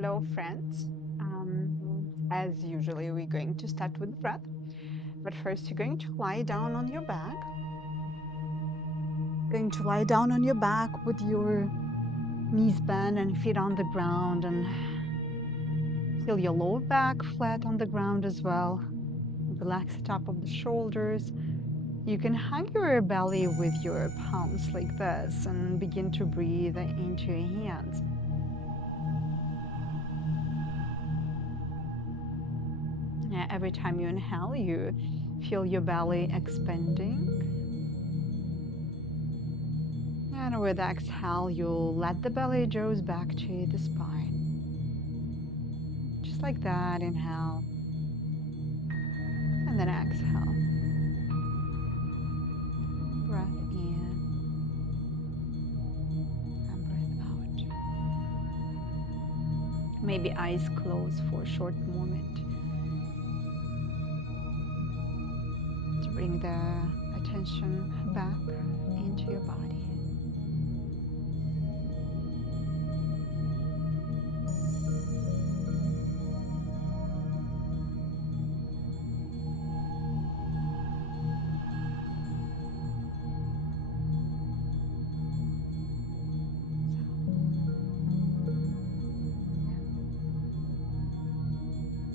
Hello, friends. As usually, we're going to start with the breath. But first, you're going to lie down on your back. Going to lie down on your back with your knees bent and feet on the ground, and feel your lower back flat on the ground as well. Relax the top of the shoulders. You can hug your belly with your palms like this and begin to breathe into your hands. Every time you inhale, you feel your belly expanding. And with exhale, you'll let the belly draw back to the spine. Just like that, inhale. And then exhale. Breath in and breath out. Maybe eyes closed for a short moment to bring the attention back into your body.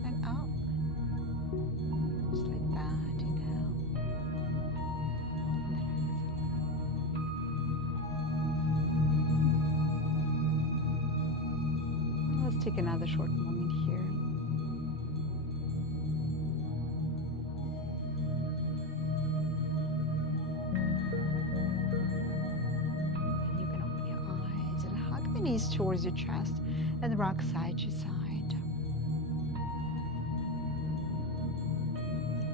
And out. Just like that. Inhale. And then exhale. Let's take another short moment here. And you can open your eyes and hug the knees towards your chest and rock side to side.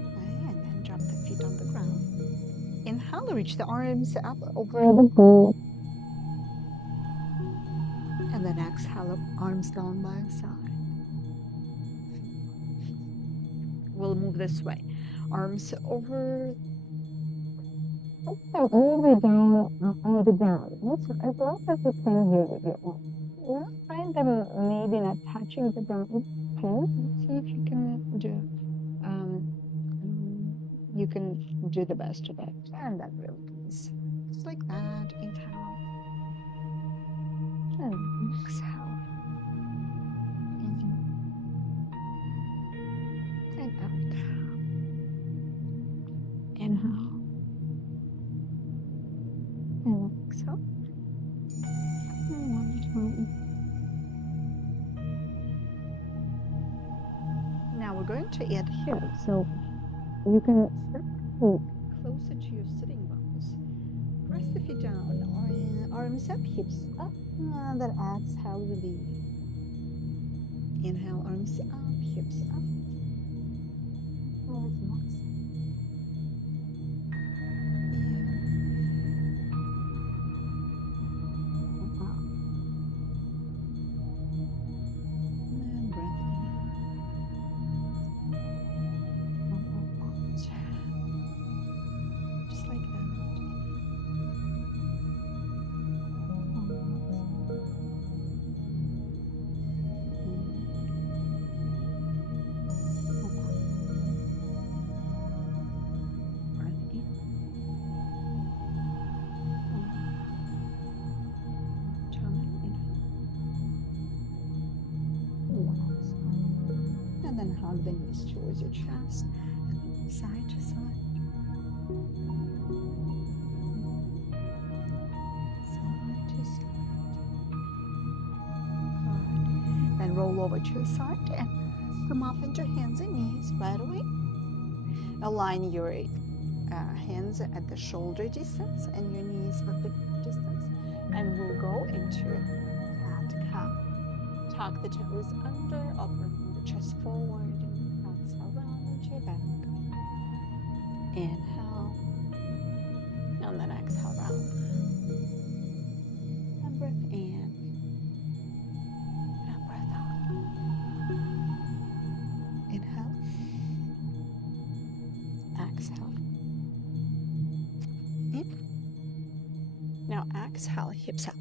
Okay, and then drop the feet on the ground. Inhale, reach the arms up over the head. And then exhale, arms down by side. We'll move this way. Arms over all the way down on the ground. As long as you can hear with your arms. You'll find them maybe not touching the ground. See if you can do. You can do the best of it, and then release. Just like that. Inhale and exhale. And out. Inhale and exhale. And one time. Now we're going to add here, so you can step closer to your sitting bones. Press the feet down, arms up, hips up, and then exhale, release. Inhale, arms up, hips up. And then hug the knees towards your chest, side to side. Side to side. Good. Then roll over to the side and come up into hands and knees right away. Align your hands at the shoulder distance and your knees at the distance. And we'll go into cat-cow. Tuck the toes under, open the chest forward, and exhale round your back. Inhale, and then exhale round. And breath in, and breath out. Inhale, exhale. In. Now exhale, hips up.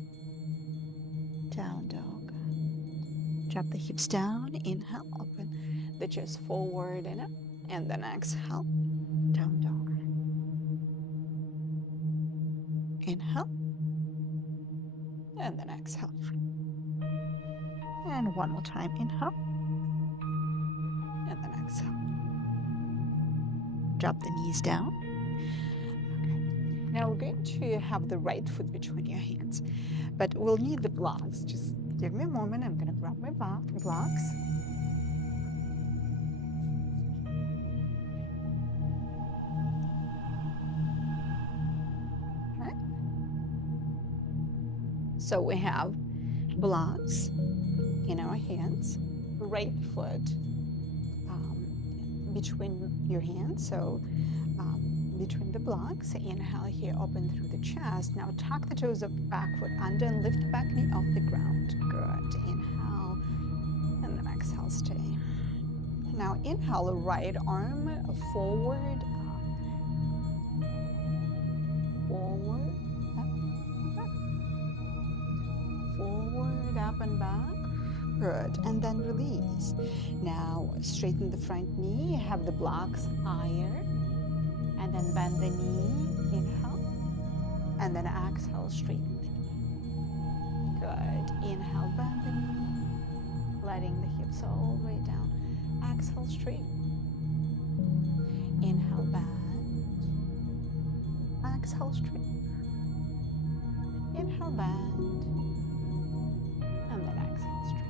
Down dog. Drop the hips down. Inhale, open the chest forward and up. And then exhale, down dog. Inhale. And then exhale. And one more time. Inhale. And then exhale. Drop the knees down. Okay. Now we're going to have the right foot between your hands, but we'll need the blocks. Just give me a moment. I'm going to grab my blocks. Okay. So we have blocks in our hands, right foot between your hands, so between the blocks. Inhale here, open through the chest. Now tuck the toes of the back foot under and lift the back knee off the ground. Good. Inhale, and then exhale, stay. Now inhale, the right arm forward, forward, up, forward, up and back. Good. And then release. Now straighten the front knee, have the blocks higher, and then bend the knee. Inhale, and then exhale, straighten the knee. Good. Inhale, bend the knee, letting the hips all the way down. Exhale, straight. Inhale, bend. Exhale, straight. Inhale, bend. And then exhale, straight.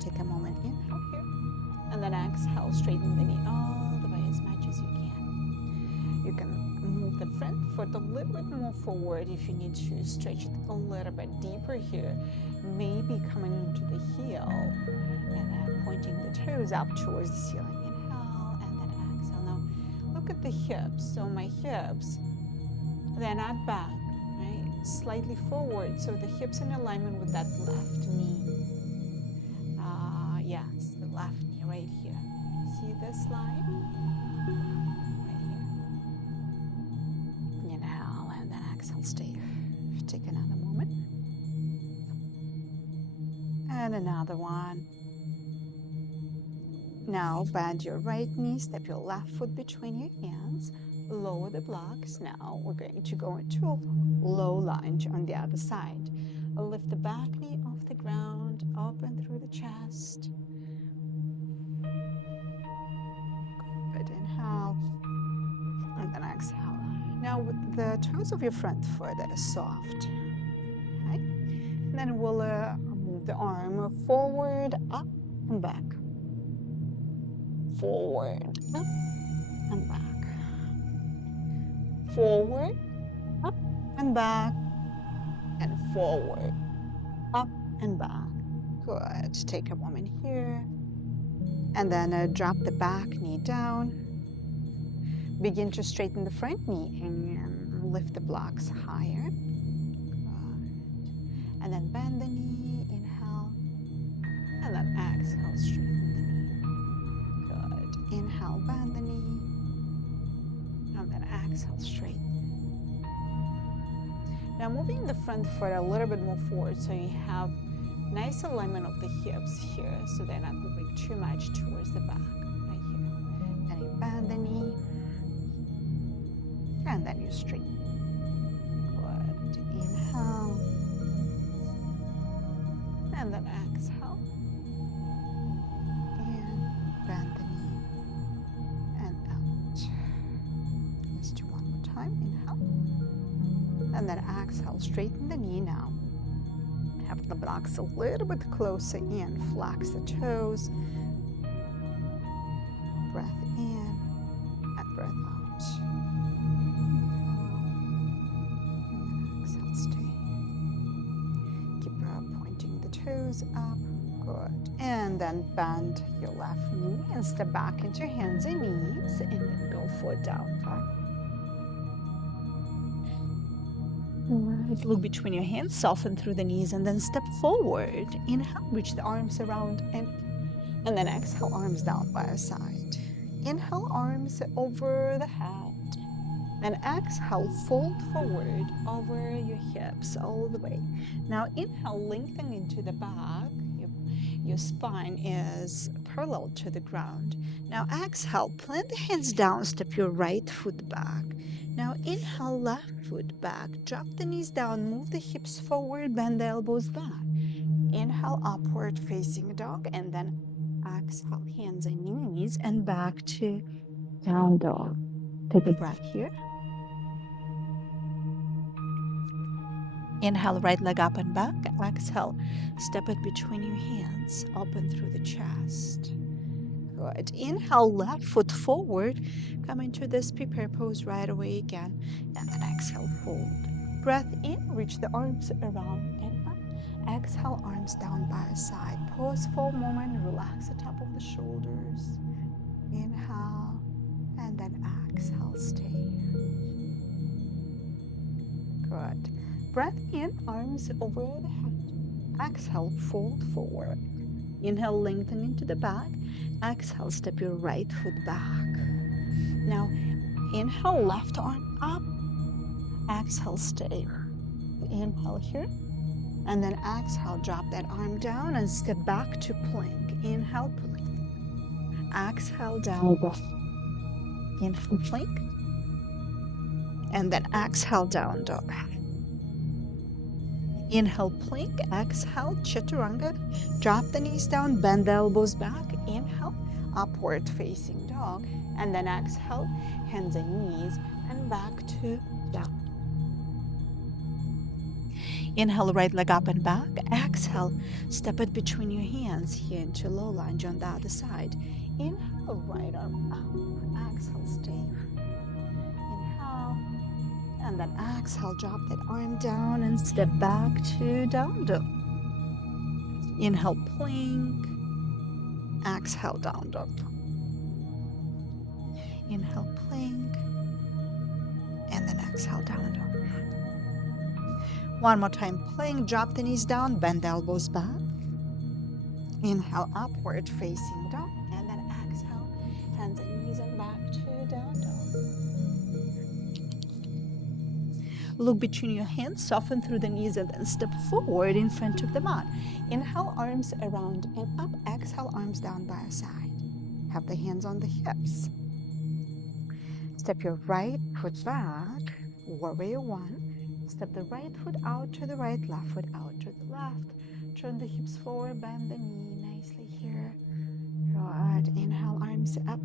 Take a moment, inhale here. And then exhale, straighten the knee all the way as much as you can. You can move the front foot a little bit more forward if you need to stretch it a little bit deeper here. Maybe coming into the heel and then pointing the toes up towards the ceiling. Inhale and then exhale. Now look at the hips. So my hips, they're not back, right? Slightly forward. So the hips in alignment with that left knee. Yes, the left knee right here. See this line? Right here. Inhale and then exhale, stay. Take another moment. And another one. Now bend your right knee, step your left foot between your hands, lower the blocks. Now we're going to go into low lunge on the other side. Lift the back knee off the ground, open through the chest. Good, inhale, and then exhale. Now with the toes of your front foot that is soft, okay? And then we'll move the arm forward, up, and back. Forward, up, and back. Forward, up, and back. And forward, up and back. Good. Take a moment here. And then drop the back knee down. Begin to straighten the front knee and lift the blocks higher. Good. And then bend the knee, inhale. And then exhale, straighten the knee. Good. Inhale, bend the knee. And then exhale, straighten. Now moving the front foot a little bit more forward so you have nice alignment of the hips here so they're not moving too much towards the back, right here. And you bend the knee, and then you straighten. Good. Inhale, and then exhale, and bend the knee, and out. Let's do one more time. Inhale. And then exhale, straighten the knee now. Have the blocks a little bit closer in, flex the toes. Breath in and breath out. And then exhale, stay. Keep pointing the toes up. Good. And then bend your left knee and step back into hands and knees and then go for down dog. Right. Look between your hands, soften through the knees, and then step forward. Inhale, reach the arms around, and then exhale, arms down by your side. Inhale, arms over the head, and exhale, fold forward over your hips all the way. Now inhale, lengthen into the back. Your spine is parallel to the ground. Now exhale, plant the hands down, step your right foot back. Now inhale, left foot back, drop the knees down, move the hips forward, bend the elbows back. Inhale, upward facing dog, and then exhale, hands and knees, and back to down dog. Take a breath here. Inhale, right leg up and back. Exhale, step it between your hands, open through the chest. Good. Inhale, left foot forward. Come into this prepare pose right away again. And then exhale, fold. Breath in, reach the arms around and up. Exhale, arms down by side. Pause for a moment, relax the top of the shoulders. Inhale, and then exhale, stay. Good. Breath in, arms over the head. Exhale, fold forward. Inhale, lengthen into the back. Exhale, step your right foot back. Now, inhale, left arm up. Exhale, stay. Inhale here. And then exhale, drop that arm down and step back to plank. Inhale, plank. Exhale, down dog. Inhale, plank. And then exhale, down dog. Inhale, plank. Exhale, chaturanga. Drop the knees down, bend the elbows back. Inhale, upward facing dog. And then exhale, hands and knees, and back to down. Inhale, right leg up and back. Exhale, step it between your hands here into low lunge on the other side. Inhale, right arm up. Exhale, stay. Inhale. And then exhale, drop that arm down and step back to down dog. Inhale, plank. Exhale, down dog. Inhale, plank. And then exhale, down dog. One more time, plank. Drop the knees down, bend the elbows back. Inhale, upward facing dog. And then exhale, hands and knees and back to down dog. Look between your hands, soften through the knees, and then step forward in front of the mat. Inhale, arms around and up. Exhale, arms down by your side. Have the hands on the hips. Step your right foot back, warrior one. Step the right foot out to the right, left foot out to the left. Turn the hips forward, bend the knee nicely here. Good. Inhale, arms up.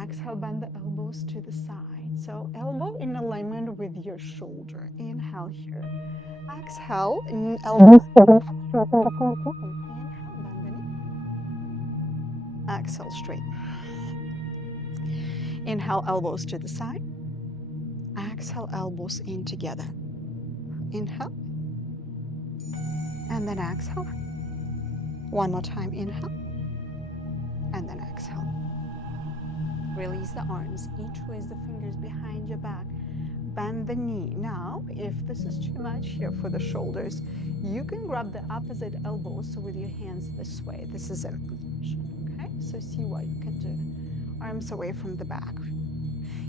Exhale, bend the elbows to the side. So elbow in alignment with your shoulder. Inhale here. Exhale, elbows straighten the front line. Inhale, bend the knee. Exhale, straight. Inhale, elbows to the side. Exhale, elbows in together. Inhale. And then exhale. One more time, inhale. And then exhale. Release the arms, interlace the fingers behind your back. Bend the knee. Now, if this is too much here for the shoulders, you can grab the opposite elbows with your hands this way. This is an option, okay? So see what you can do. Arms away from the back.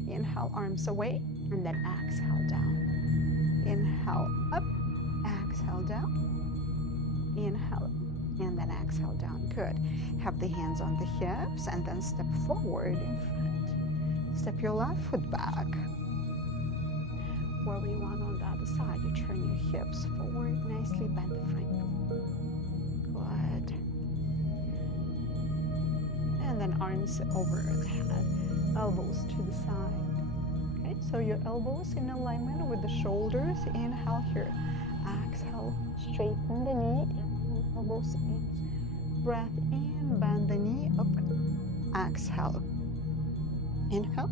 Inhale, arms away, and then exhale down. Inhale up, exhale down. Inhale, and then exhale down. Good. Have the hands on the hips and then step forward in front. Step your left foot back. Warrior one on the other side. You turn your hips forward, nicely bend the front knee. Good. And then arms over the head, elbows to the side. Okay, so your elbows in alignment with the shoulders. Inhale here. Exhale, straighten the knee. Elbows in. Breath in, bend the knee, open. Exhale. Inhale.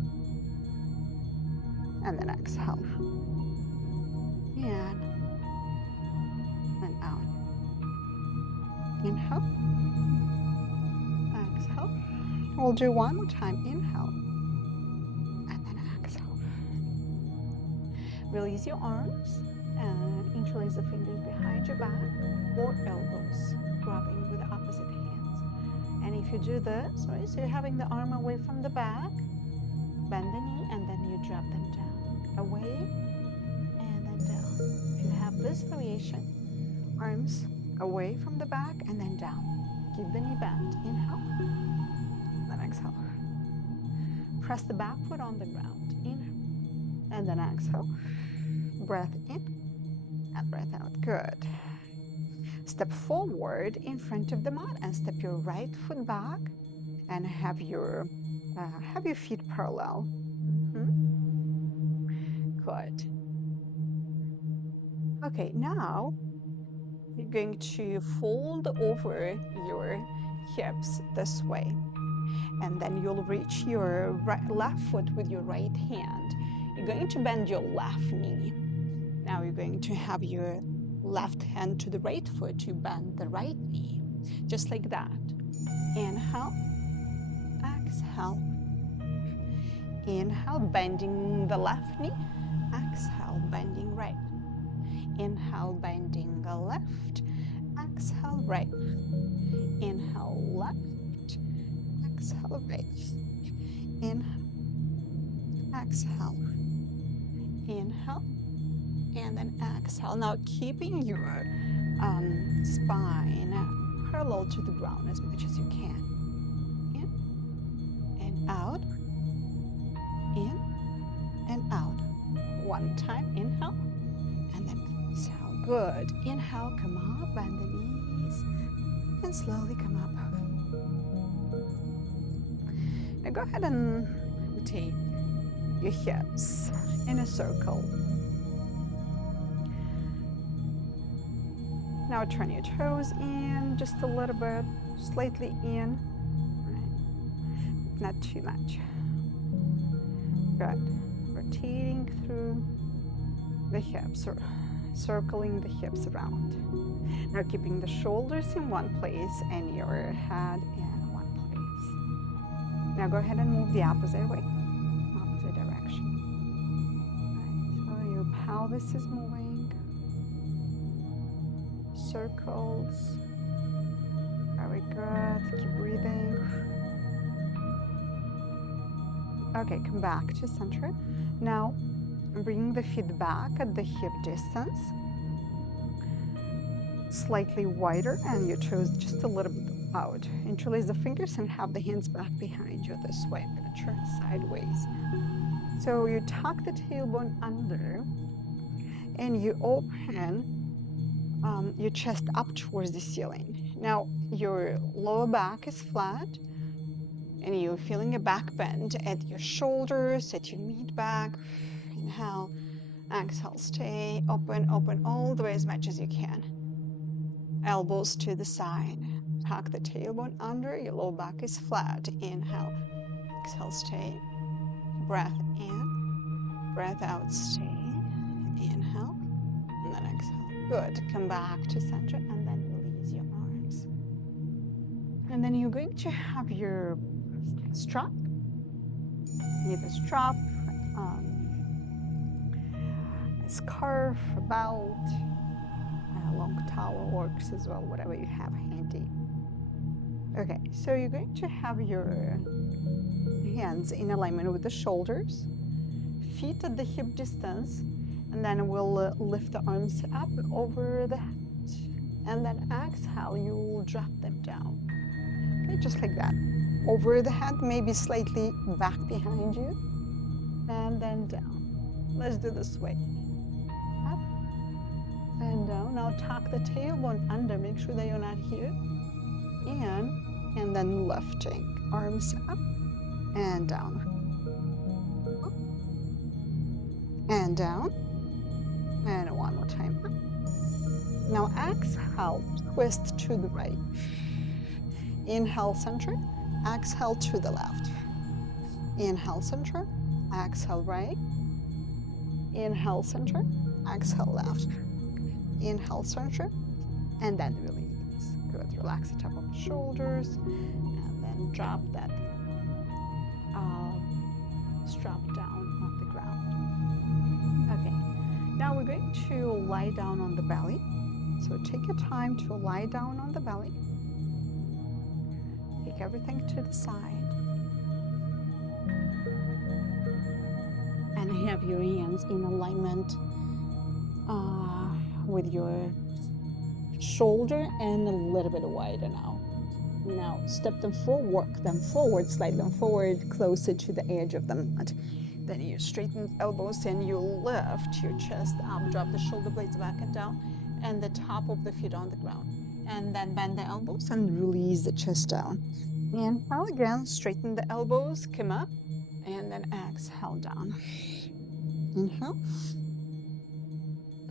And then exhale. In. And out. Inhale. Exhale. We'll do one more time. Inhale. And then exhale. Release your arms and interlace the fingers behind your back or elbows, grabbing with the opposite hands. And if you do this, right, so you're having the arm away from the back, bend the knee, and then you drop them down. Away, and then down. If you have this variation, arms away from the back and then down. keep the knee bent. Inhale, then exhale. Press the back foot on the ground. Inhale, and then exhale. Breath in and breath out. Good. Step forward in front of the mat and step your right foot back and have your feet parallel. Good. Okay, now you're going to fold over your hips this way, and then you'll reach your left foot with your right hand. You're going to bend your left knee. Now you're going to have your left hand to the right foot to bend the right knee, just like that. Inhale, exhale. Inhale, bending the left knee. Exhale, bending right. Inhale, bending the left. Exhale, right. Inhale, left. Exhale, right. Inhale, exhale. Inhale, and then exhale. Now keeping your spine parallel to the ground as much as you can. In and out. In and out. One time, inhale, and then exhale. Good. Inhale, come up, bend the knees, and slowly come up. Now go ahead and rotate your hips in a circle. Now turn your toes in just a little bit, slightly in, right? Not too much. Good. Rotating through the hips, or circling the hips around. Now keeping the shoulders in one place and your head in one place. Now go ahead and move the opposite way, opposite direction. Right. So your pelvis is moving. Circles. Very good. Keep breathing. Okay, come back to center. Now, bring the feet back at the hip distance, slightly wider, and your toes just a little bit out. Interlace the fingers and have the hands back behind you this way. I'm going to turn sideways. So you tuck the tailbone under, and you open your chest up towards the ceiling. Now, your lower back is flat, and you're feeling a back bend at your shoulders, at your mid back. Inhale, exhale, stay open, open all the way as much as you can. Elbows to the side. Tuck the tailbone under, your lower back is flat. Inhale, exhale, stay. Breath in, breath out, stay. Inhale, and then exhale. Good. Come back to center and then release your arms. And then you're going to have your strap, either strap, a scarf, a belt, a long towel works as well, whatever you have handy. Okay, so you're going to have your hands in alignment with the shoulders, feet at the hip distance, and then we'll lift the arms up over the head, and then exhale, you will drop them down. Okay, just like that. Over the head, maybe slightly back behind you, and then down. Let's do this way. Up and down. Now tuck the tailbone under. Make sure that you're not here. In, and then lifting. Arms up and down. Up and down. And one more time. Up. Now exhale, twist to the right. Inhale, center. Exhale to the left. Inhale, center. Exhale, right. Inhale, center. Exhale, left. Inhale, center. And then release. Good. Relax the top of the shoulders. And then drop that strap down on the ground. Okay. Now we're going to lie down on the belly. So take your time to lie down on the belly. Take everything to the side. And have your hands in alignment with your shoulder and a little bit wider now. Now step them forward, work them forward, slide them forward closer to the edge of the mat. Then you straighten elbows and you lift your chest up, drop the shoulder blades back and down, and the top of the feet on the ground. And then bend the elbows and release the chest down. Inhale again, straighten the elbows, come up, and then exhale down. Inhale,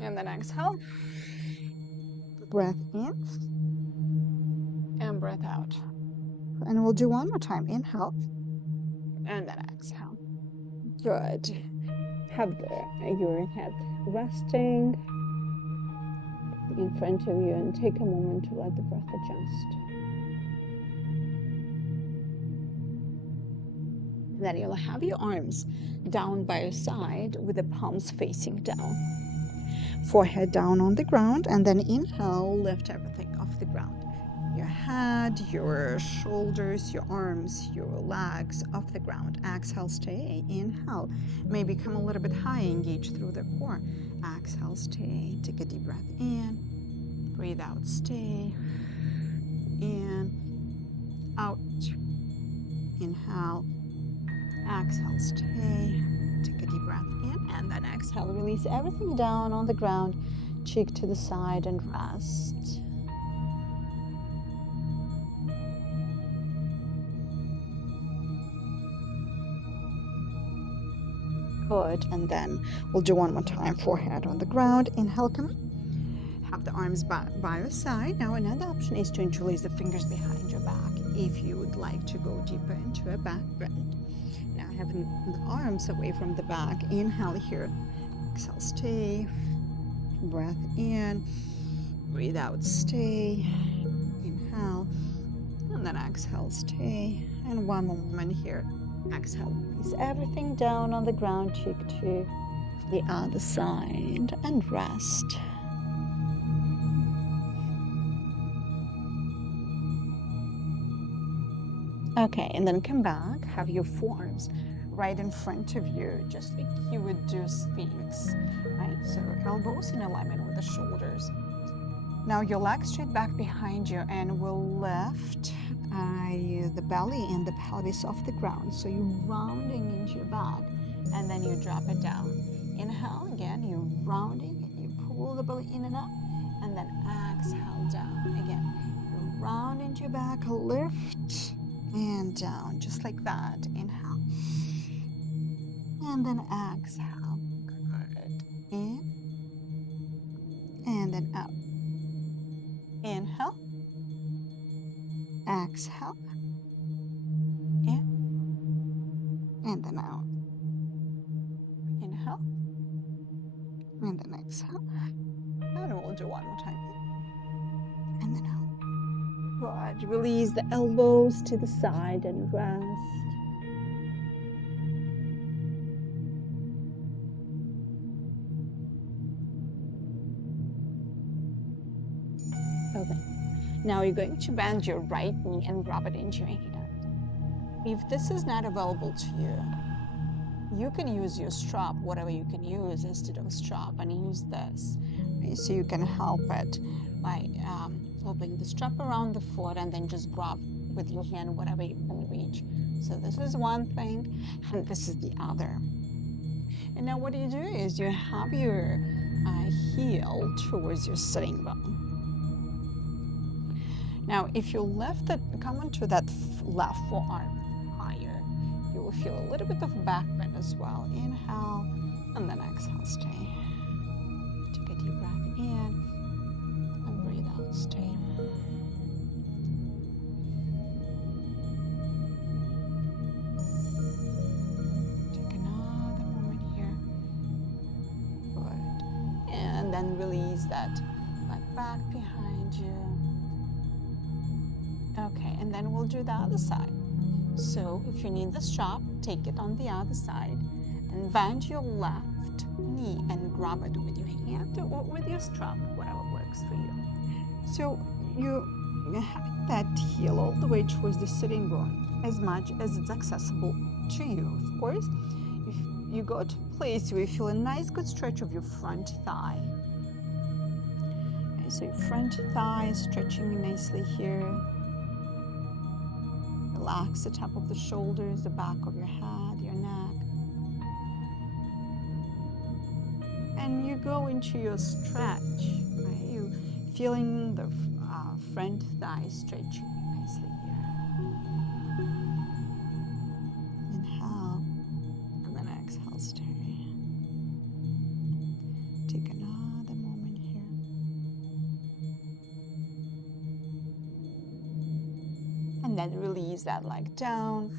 and then exhale. Breath in, and breath out. And we'll do one more time. Inhale, and then exhale. Good. Have your head resting in front of you and take a moment to let the breath adjust. Then you'll have your arms down by your side with the palms facing down. Forehead down on the ground, and then inhale, lift everything off the ground. Your head, your shoulders, your arms, your legs off the ground. Exhale, stay. Inhale. Maybe come a little bit high, engage through the core. Exhale, stay. Take a deep breath in. Breathe out, stay. In, out. Inhale. Exhale, stay. Take a deep breath in, and then exhale. Release everything down on the ground. Cheek to the side and rest. Good, and then we'll do one more time. Forehead on the ground. Inhale, come up. Have the arms by your side. Now another option is to interlace the fingers behind your back if you would like to go deeper into a back bend. Now having the arms away from the back. Inhale here. Exhale, stay. Breath in. Breathe out, stay. Inhale. And then exhale, stay. And one more moment here. Exhale, release everything down on the ground, cheek to the other side, and rest. Okay, and then come back, have your forearms right in front of you, just like you would do Sphinx, right? So elbows in alignment with the shoulders. Now your legs straight back behind you, and we'll lift the belly and the pelvis off the ground. So you're rounding into your back, and then you drop it down. Inhale again, you're rounding, and you pull the belly in and up, and then exhale down. Again, you round into your back, lift, and down, just like that. Inhale, and then exhale. Good. In, and then out. Inhale, exhale, in, and then out. Inhale, and then exhale. And we'll do one more time. In, and then out. Good. Release the elbows to the side and rest. Okay. Now you're going to bend your right knee and grab it into your hand. If this is not available to you, you can use your strap, whatever you can use instead of a strap, and use this. Okay, so you can help it by opening the strap around the foot and then just grab with your hand whatever you can reach. So this is one thing, and this is the other. And now what you do is you have your heel towards your sitting bone. Now, if you lift it, come onto that left forearm higher, you will feel a little bit of back bend as well. Inhale, and then exhale, stay. Take a deep breath in, and breathe out, stay. Take another moment here. Good. And then release that back behind you. Okay, and then we'll do the other side. So if you need the strap, take it on the other side and bend your left knee and grab it with your hand or with your strap, whatever works for you. So you have that heel all the way towards the sitting bone as much as it's accessible to you. Of course, if you go to a place where you feel a nice good stretch of your front thigh. Okay, so your front thigh is stretching nicely here. Relax the top of the shoulders, the back of your head, your neck. And you go into your stretch, right? You feeling the front thigh stretching nicely here. Inhale, and then exhale, stay. Take another moment here. And then release that leg down.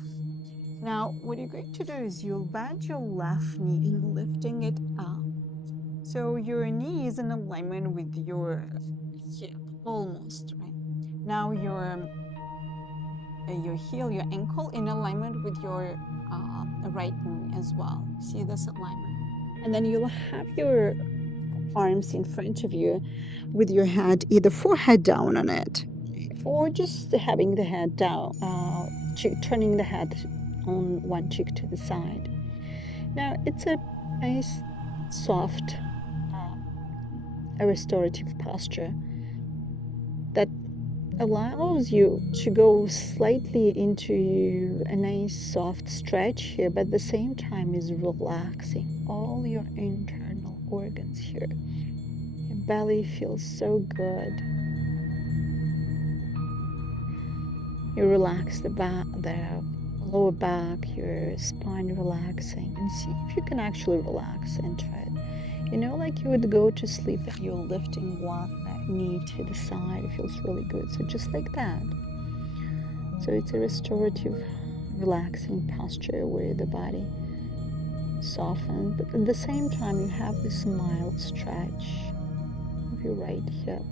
Now, what you're going to do is you'll bend your left knee and lifting it up. So your knee is in alignment with your hip, almost, right? Now your heel, your ankle in alignment with your right knee as well. See this alignment? And then you'll have your arms in front of you with your head, either forehead down on it, or just having the head down, turning the head on one cheek to the side. Now it's a nice, soft, a restorative posture that allows you to go slightly into a nice soft stretch here, but at the same time is relaxing all your internal organs here. Your belly feels so good. You relax the back, the lower back, your spine relaxing, and see if you can actually relax into it. You know, like you would go to sleep and you're lifting one knee to the side. It feels really good. So just like that. So it's a restorative, relaxing posture where the body softens, but at the same time you have this mild stretch of your right hip.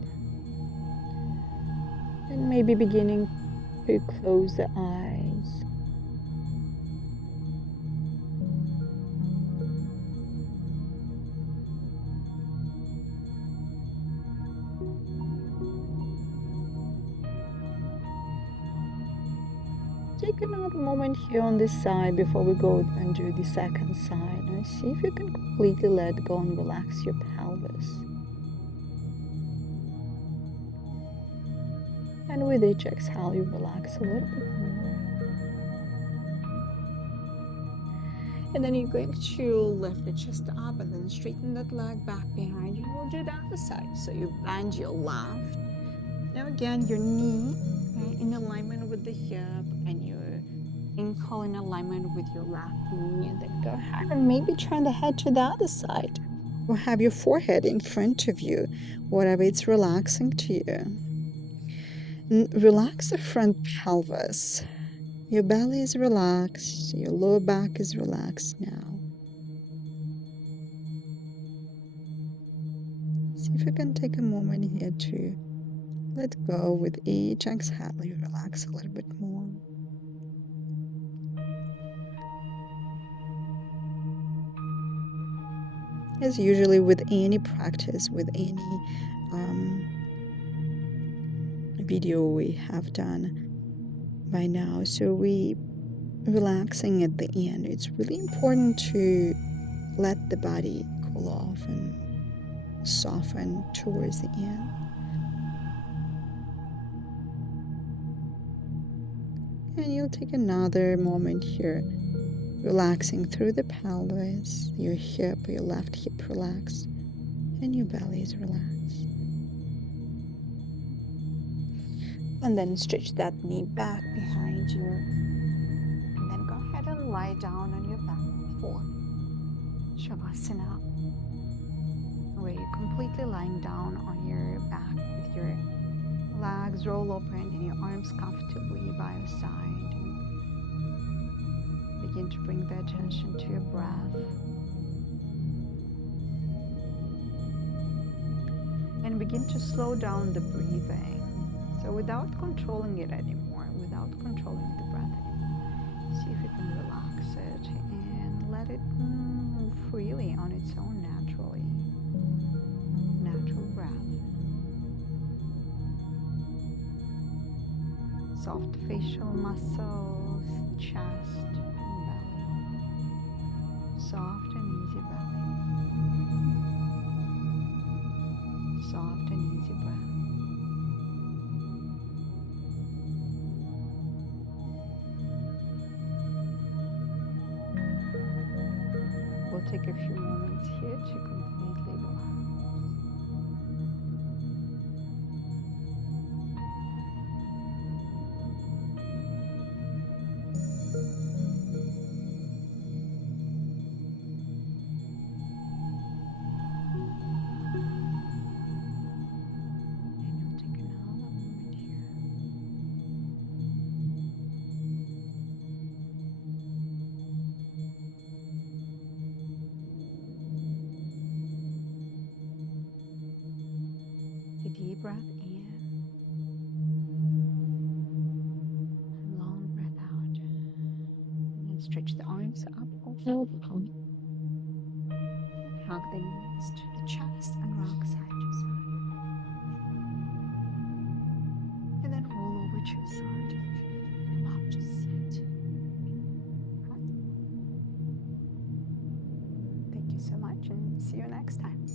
And maybe beginning to close the eyes. Take another moment here on this side before we go and do the second side. And see if you can completely let go and relax your pelvis. And with each exhale, you relax a little bit more. And then you're going to lift the chest up and then straighten that leg back behind you. We'll do the other side. So you bend your left. Now again, your knee in alignment with the hip and your ankle in alignment with your left knee. And then go ahead and maybe turn the head to the other side. Or have your forehead in front of you, whatever it's relaxing to you. Relax the front pelvis. Your belly is relaxed. Your lower back is relaxed now. See if you can take a moment here to let go. With each exhale, you relax a little bit more. As usually with any practice, with any video we have done by now, so we relaxing at the end. It's really important to let the body cool off and soften towards the end. And you'll take another moment here, relaxing through the pelvis, your hip, your left hip relaxed, and your belly is relaxed. And then stretch that knee back behind you. And then go ahead and lie down on your back for Shavasana, where you're completely lying down on your back with your legs roll open and your arms comfortably by your side. Begin to bring the attention to your breath. And begin to slow down the breathing. So without controlling it anymore, without controlling the breath anymore, see if you can relax it and let it move freely on its own naturally. Natural breath. Soft facial muscles, chest and belly. Soft and easy belly. Soft and easy breath. Take a few moments here to completely relax. And you'll take another moment here. A deep breath in and long breath out. And then stretch the arms up over the palm. Hug the knees to the chest and rock side to side. And then roll over to your side. Allow to sit. Thank you so much and see you next time.